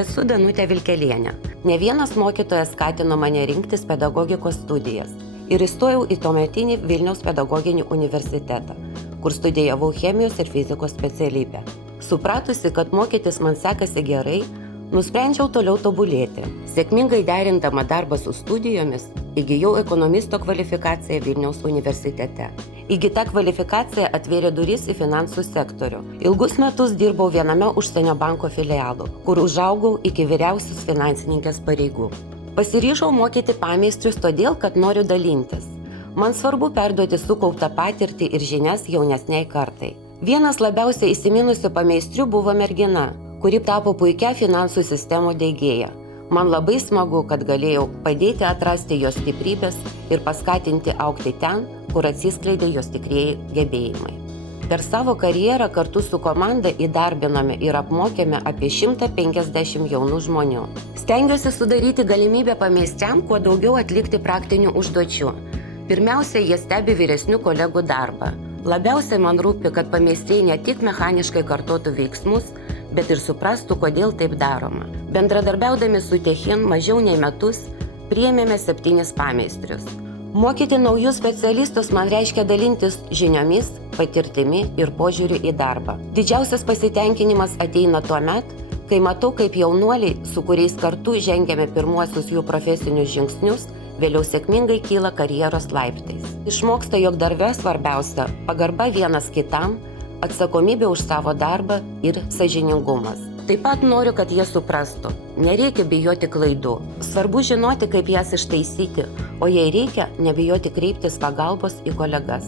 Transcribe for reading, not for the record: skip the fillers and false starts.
Esu Danutė Vilkelienė. Ne vienas mokytojas skatino mane rinktis pedagogikos studijas ir įstojau į tuometinį Vilniaus pedagoginį universitetą, kur studijavau chemijos ir fizikos specialybę. Supratusi, kad mokytis man sekasi gerai, nusprendžiau toliau tobulėti. Sėkmingai derindama darbą su studijomis, įgijau ekonomisto kvalifikaciją Vilniaus universitete. Įgyta kvalifikacija atvėrė duris į finansų sektorių. Ilgus metus dirbau viename užsienio banko filialų, kur užaugau iki vyriausios finansininkės pareigų. Pasiryžau mokyti pameistrius todėl, kad noriu dalintis. Man svarbu perduoti sukauptą patirtį ir žinias jaunesniai kartai. Vienas labiausiai įsiminusių pameistrių buvo mergina, kuri tapo puikia finansų sistemų diegėja. Man labai smagu, kad galėjau padėti atrasti jos stiprybės ir paskatinti augti ten, kur atsiskleidė jos tikrieji gebėjimai. Per savo karjerą kartu su komanda įdarbinome ir apmokėme apie 150 jaunų žmonių. Stengiuosi sudaryti galimybę pameistriam kuo daugiau atlikti praktinių užduočių. Pirmiausia, jie stebi vyresnių kolegų darbą. Labiausiai man rūpi, kad pameistriai ne tik mechaniškai kartotų veiksmus, bet ir suprastų, kodėl taip daroma. Bendradarbiaudami su Techin mažiau nei metus priėmėme 7 pameistrius. Mokyti naujus specialistus man reiškia dalintis žiniomis, patirtimi ir požiūriu į darbą. Didžiausias pasitenkinimas ateina tuomet, kai matau, kaip jaunuoliai, su kuriais kartu žengiame pirmuosius jų profesinius žingsnius, vėliau sėkmingai kyla karjeros laiptais. Išmoksta, jog darbe svarbiausia pagarba vienas kitam, atsakomybė už savo darbą ir sąžiningumas. Taip pat noriu, kad jie suprastų. Nereikia bijoti klaidų. Svarbu žinoti, kaip jas ištaisyti, o jei reikia, nebijoti kreiptis pagalbos į kolegas.